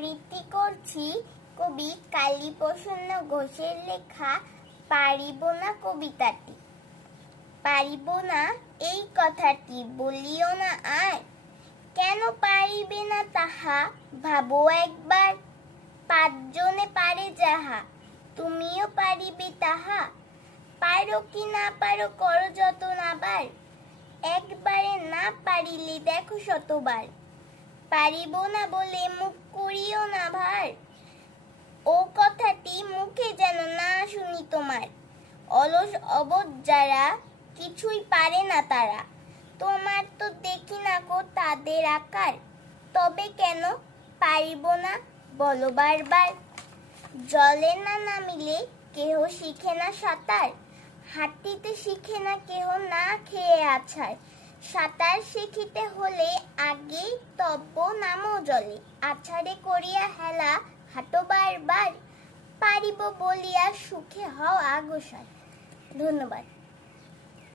আবৃত্তি করছি। কবি কালীপ্রসন্ন ঘোষের লেখা পারিব না কবিতাটি। পারিব না এই কথাটি, বলিও না আর। কেন পারিবে না তাহা, ভাবো একবার। পাঁচজনে পারে যাহা, তুমিও পারিবে তাহা। পারো কি না পারো, করো যত নাবার। একবারে না পারিলে দেখো শতবার। পারিব না বলে মুখ করিও না ভার ও কথাটি মুখে যেন না তোমার অলস অবোধ যারা, কিছুই পারে না তারা। তোমার তো দেখি না গো তাদের আকার। তবে কেন পারিব না বলো বারবার। জলে না নামিলে কেহ শিখে না সাঁতার। হাঁটিতে শিখে না কেহ না খেয়ে আছার সাঁতার শিখিতে হলে আগে তব্য নামো জলে। আছাড়ে করিয়া হেলা হাঁটো বারবার। পারিব বলিয়া সুখে হও আগসার ধন্যবাদ।